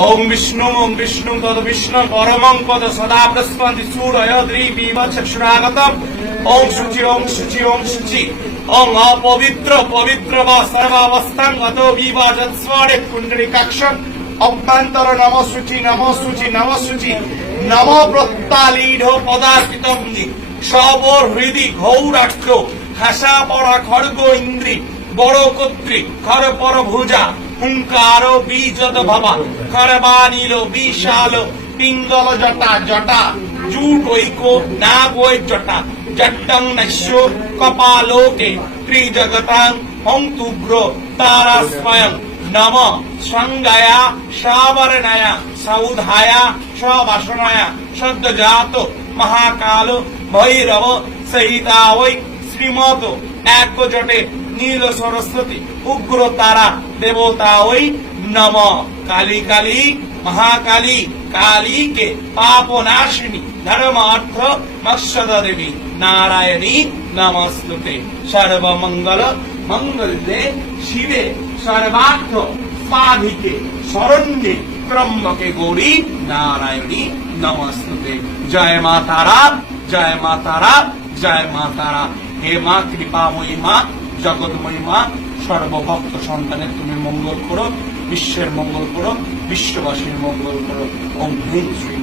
ওম বিষ্ণু ওম বিষ্ণু, তদ বিষ্ণু, পরমং পদ সদা প্রস্পন্দি সূরয় দ্রিবীম চক্ষুরাগতম ওম শুচি ওম শুচি ওম শুচি। ওম অপবিত্র, পবিত্র বা সর্বাবস্থান গত বিভাজৎস্বরে কুণ্ডলিকাক্ষম অভ্যন্তর নম শুচি নম শুচি নম শুচি। নম প্রত্যালীঢ় পদার্পিতম সবর হৃদি ঘৌরাক্ষ খাসা পড়া খড়গ ইন্দ্রি, বড় কর্তৃক খর পর ভুজা হুঙ্কার বীজদ ভবা খরবানিল বিশাল পিঙ্গল জটা জটা, জুট ঐক নাগৈ জটা জট্টং নশ্য কপালোকে, ত্রিজগতাং হংতুগ্র তারা স্বয়ং নম সঙ্গায়া সাবরণয়া, সৌধায়া সবাসনায়া, সদ্যজাত মহাকাল ভৈরব, সহিতা ওই শ্রীমত এক জটে নীল সরস্বতী, উগ্র তারা দেবতা ওই নম। কালী কালী, মহাকালী কালীকে পাপ নাশিনী ধর্ম অর্থ মৎস্যদ দেবী, নারায়ণী নমস্তুতে। সর্বমঙ্গল মঙ্গলে শিবে, সর্বার্থ সাধিকে শরণ্যে ত্রম্বকে গৌরী, নারায়ণী নমস্তুতে। জয় মা তারা, জয় মা তারা, জয় মা তারা। হে মা, কৃপাময়ী মা, জগৎময়ী মা, সর্বভক্ত সন্তানের তুমি মঙ্গল করো, বিশ্বের মঙ্গল করো, বিশ্ববাসীর মঙ্গল করো। ওম শ্রী